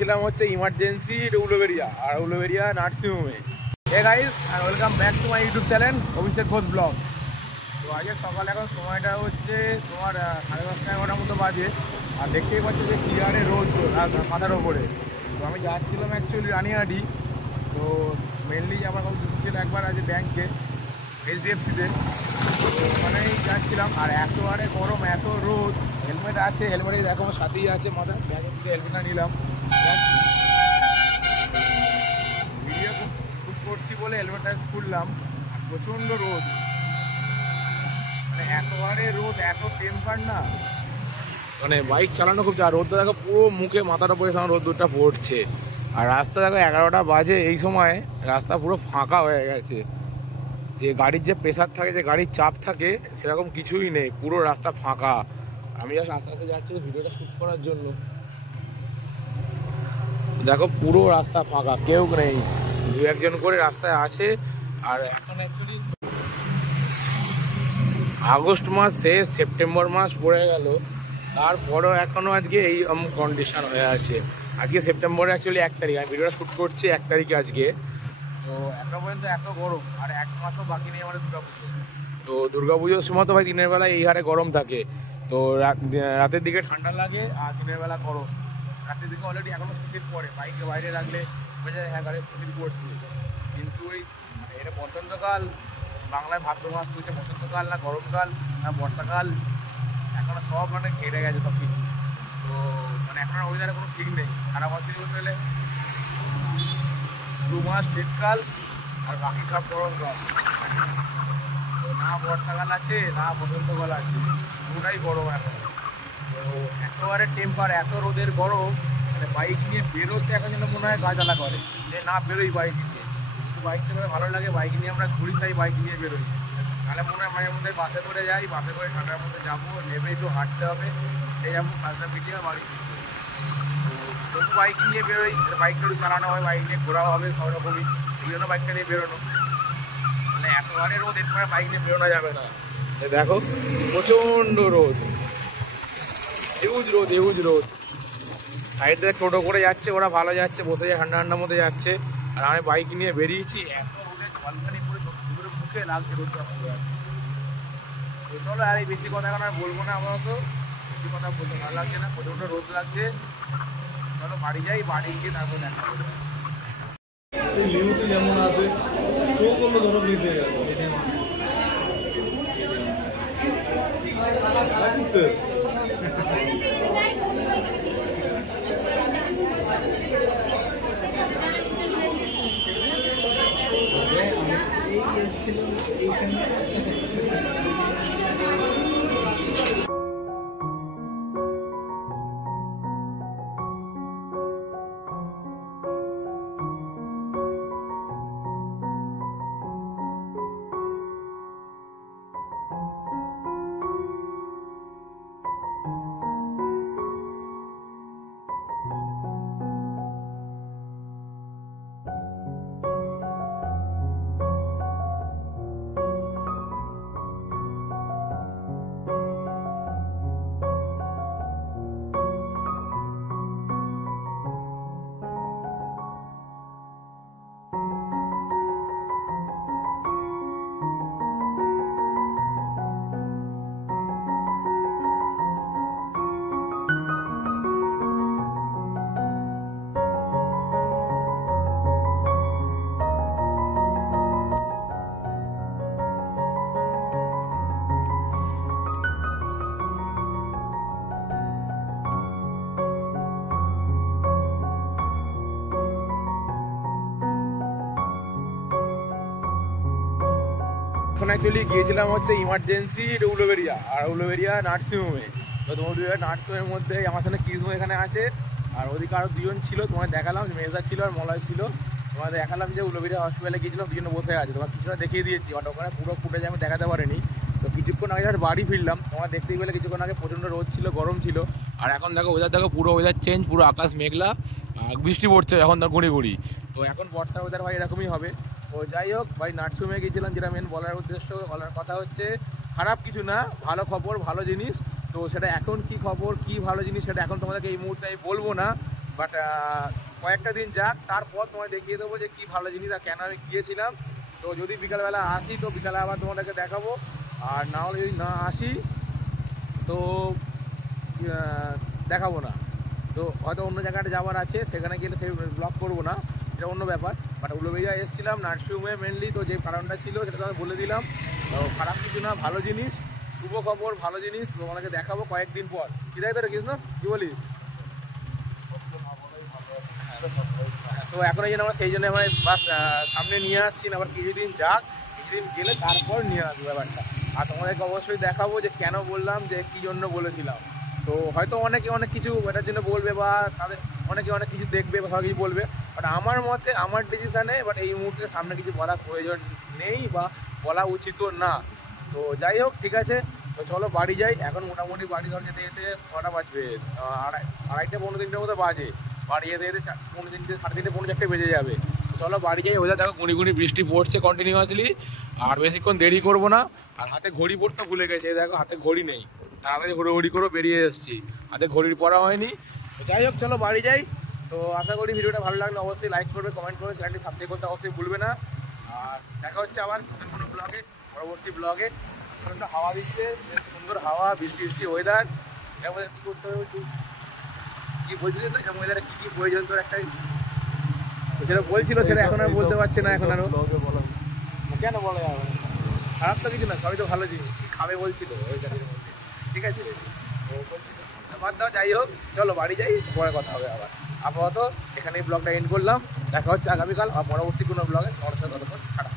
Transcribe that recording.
ছিলাম হচ্ছে ইমার্জেন্সি উলুবেড়িয়া আর উলুবেড়িয়া নার্সিংহোমে। হে গাইস আর welcome back to my YouTube channel Abhishek Ghosh vlogs. তো আজকে সকালে এখন সময়টা হচ্ছে তোমার 10:30-11টার মতো বাজে। আর দেখতেই পাচ্ছি যে ক্লিয়ারে রোদ মাথার ওপরে। তো আমি যাচ্ছিলাম অ্যাকচুয়ালি রানিহাটি। তো মেনলি আমার কথা ছিল একবার আজ ব্যাংকে HDFC-তে, তো ওখানেই যাচ্ছিলাম। আর এত আরে গরম, এত রোদ। হেলমেট আছে, হেলমেটে দেখো আমার সাথেই আছে, মাথায় ব্যাগের থেকে হেলমেটটা নিলাম। ভিডিও শ্যুট করছি বলে হেলমেটটা খুললাম। আর প্রচণ্ড রোদ, মানে এত আরে রোদ, এত টেম্পার না, মানে বাইক চালানো খুব যা। রোদটা দেখো পুরো মুখে মাথার উপরে রোদ দুধটা পড়ছে। আর রাস্তা দেখো 11টা বাজে, এই সময় রাস্তা পুরো ফাঁকা হয়ে গেছে। যে গাড়ির যে প্রেসার থাকে, যে গাড়ির চাপ থাকে, সেরকম কিছুই নেই, পুরো রাস্তা ফাঁকা। আমি জাস্ট আস্তে আস্তে যাচ্ছি ভিডিওটা শ্যুট করার জন্য। দেখো পুরো রাস্তা ফাঁকা, কেউ নেই, দু একজন করে রাস্তায় আছে। আর এখন অ্যাকচুয়ালি আগস্ট মাস শেষ, সেপ্টেম্বর মাস পড়ে গেল, তারপরেও এখনও আজকে এই কন্ডিশন হয়ে আছে। আজকে সেপ্টেম্বরে অ্যাকচুয়ালি 1 তারিখ, আমি ভিডিওটা শ্যুট করছি 1 তারিখে আজকে। তো এখনো পর্যন্ত এত গরম, আর 1 মাসও বাকি নেই আমাদের দুর্গাপুজো। তো দুর্গাপুজোর সময় তো ভাই দিনের বেলা এই হারে গরম থাকে। তো রাতের দিকে ঠান্ডা লাগে আর দিনের বেলা গরম। রাতের দিকে অলরেডি এখনও শিশির পড়ে, বাইকে বাইরে রাখলে বোঝা যায় হ্যাঁ গাড়ি শিশির পড়ছে। কিন্তু ওই এটা বসন্তকাল, বাংলায় ভাদ্র মাস বলছে, বসন্তকাল না গরমকাল না বর্ষাকাল, এখনও সব মানে ঘেরে গেছে সব কিছু। তো মানে এখন ওয়েদারে কোনো ঠিক নেই। সারা বছরই বলতে গেলে 2 মাস শীতকাল আর বাকি সব গরমকাল। তো না বর্ষাকাল আছে না বসন্তকাল আছে, পুরাই গরম এখন। তো একেবারে টেম্পার, এত রোদের গরম, মানে বাইক নিয়ে বেরোতে এখন যেন মনে হয় গা জ্বালা করে যে না বেরোই বাইক নিয়ে। কিন্তু বাইক চালাতে ভালো লাগে, বাইক নিয়ে আমরা ঘুরি, তাই বাইক নিয়ে বেরোই। তাহলে মনে হয় মাঝে মধ্যে বাসে করে যাই, বাসে করে ঠান্ডার মধ্যে যাবো, নেমে একটু হাঁটতে হবে, সেই যাবো খাজনা মিটিয়ে বাড়ি। তো বাইক নিয়ে বেরোই, বাইকটা একটু চালানো হয়, বাইক নিয়ে ঘোরাও হবে, সব রকমই, এই জন্য বাইকটা নিয়ে বেরোনো। মানে এতবারে রোদ, এরপরে বাইক নিয়ে বেরোনো যাবে না। দেখো প্রচণ্ড রোদ, হিউজ রোদ, হিউজ রোদ। সাইড থেকে টোটো করে যাচ্ছে, ওরা ভালো যাচ্ছে, বসে যায়, ঠান্ডা ঠান্ডার মধ্যে যাচ্ছে। আর আমি বাইক নিয়ে বেরিয়েছি, এত রোদে ঝলকানি পুরো মুখে লাগছে রোদটা পুরো। তো চলো আর এই বেশি কথা এখন আর বলবো না, আপাতত বেশি কথা বলতে ভালো লাগছে না, প্রচণ্ড রোদ লাগছে। চলো বাড়ি যাই, বাড়ি গিয়ে তারপর দেখা করবো। যেমন আছে শো করলো, ধরো নিচে গেছে এখন অ্যাকচুয়ালি গিয়েছিলাম হচ্ছে ইমার্জেন্সি উলুবেড়িয়া আর উলুবেড়িয়া নার্সিংহোমে। তো তোমাদের নার্সিংহোমের মধ্যে আমার সাথে কিসমো এখানে আছে, আর ওদিকে আরও 2জন ছিল, তোমার দেখালাম, মেজদা ছিল আর মলয় ছিল। তোমাদের দেখালাম যে উলুবেড়িয়া হসপিটালে গিয়েছিলাম, 2জন বসে আছে, তোমার কিছুটা দেখিয়ে দিয়েছি। বাট ওখানে পুরো ফুটেজ আমি দেখাতে পারিনি। তো কিছুক্ষণ আগে যখন বাড়ি ফিরলাম, তোমার দেখতেই পেলে কিছুক্ষণ আগে প্রচণ্ড রোদ ছিল, গরম ছিল। আর এখন দেখো ওয়েদার, দেখো পুরো ওয়েদার চেঞ্জ, পুরো আকাশ মেঘলা, আর বৃষ্টি পড়ছে এখন তো গুঁড়ি গুঁড়ি। তো এখন বর্ষার ওয়েদার ভাই এরকমই হবে। তো যাই হোক ভাই, নার্সিংহোমে গিয়েছিলাম, যেটা মেন বলার উদ্দেশ্য, বলার কথা হচ্ছে খারাপ কিছু না, ভালো খবর, ভালো জিনিস। তো সেটা এখন কি খবর, কি ভালো জিনিস, সেটা এখন তোমাদেরকে এই মুহূর্তে আমি বলবো না। বাট কয়েকটা দিন যাক, তারপর তোমায় দেখিয়ে দেবো যে কী ভালো জিনিস আর কেন আমি গিয়েছিলাম। তো যদি বিকালবেলা আসি তো বিকালে আবার তোমাদেরকে দেখাবো, আর না হলে যদি না আসি তো দেখাবো না। তো হয়তো অন্য জায়গাটা যাওয়ার আছে, সেখানে গেলে সেই ব্লগ করবো না, এটা অন্য ব্যাপার। বাট উলুবেড়িয়া এসেছিলাম নার্সিংহোমে মেনলি, তো যে কারণটা ছিল সেটা তো আমি বলে দিলাম। তো খারাপ কিছু না, ভালো জিনিস, শুভ খবর, ভালো জিনিস তোমাকে দেখাবো কয়েকদিন পর। কী তাই তো রে কৃষ্ণ, কী বলিস? তো এখন এই জন্য আমরা সেই জন্য আমরা বাস সামনে নিয়ে আসছি না, আবার কিছুদিন যাক, কিছুদিন গেলে তারপর নিয়ে আসবো ব্যাপারটা। আর তোমাদেরকে অবশ্যই দেখাবো যে কেন বললাম, যে কী জন্য বলেছিলাম। তো হয়তো অনেকে অনেক কিছু এটার জন্য বলবে, বা তাদের অনেকে অনেক কিছু দেখবে বা সব কিছু বলবে, বাট আমার মতে আমার ডিসিশানে বাট এই মুহূর্তে সামনে কিছু বলার প্রয়োজন নেই বা বলা উচিতও না। তো যাই হোক, ঠিক আছে, তো চলো বাড়ি যাই। এখন মোটামুটি বাড়ি ঘর যেতে যেতে কটা বাজবে, আড়াইটে 15-3টের মতো বাজে। বাড়ি যেতে যেতে 3:30, 3:30, 4:30 বেজে যাবে। চলো বাড়ি যাই। ওদের দেখো গুঁড়ি গুঁড়ি বৃষ্টি পড়ছে কন্টিনিউয়াসলি, আর বেশিক্ষণ দেরি করবো না। আর হাতে ঘড়ি পড়তে ভুলে গেছে, দেখো হাতে ঘড়ি নেই, তাড়াতাড়ি হুড়োহুড়ি করে বেরিয়ে এসেছি, হাতে ঘড়ির পরা হয়নি। তো যাই হোক, চলো বাড়ি যাই। তো আশা করি ভিডিওটা ভালো লাগলে অবশ্যই লাইক করবে, কমেন্ট করবে, চ্যানেলটি সাবস্ক্রাইব করতে অবশ্যই ভুলবে না। আর দেখা হচ্ছে আবার নতুন কোনো ব্লগে, পরবর্তী ব্লগে। এখন তো হাওয়া দিচ্ছে, বেশ সুন্দর হাওয়া, বৃষ্টি বৃষ্টি ওয়েদার। এরকম কী করতে হবে, কী বলছিলি তো এরকম ওয়েদারে কী কী প্রয়োজন তোর একটা, যেটা বলছিল সেটা এখন আর বলতে পারছে না। এখন আরও কেন বলা যাবে না, খারাপ তো কিছু না, সবই তো ভালো জিনিস। কী খাবে বলছিল ওয়েদারের মধ্যে, ঠিক আছে, ও বলছিল বাদ দাও। যাই হোক, চলো বাড়ি যাই, পরে কথা হবে আবার। আপাতত এখানেই ব্লগটা এন্ড করলাম। দেখা হচ্ছে আগামীকাল আর পরবর্তী কোনো ব্লগে। তোমার সাথে ততক্ষণ টাটা।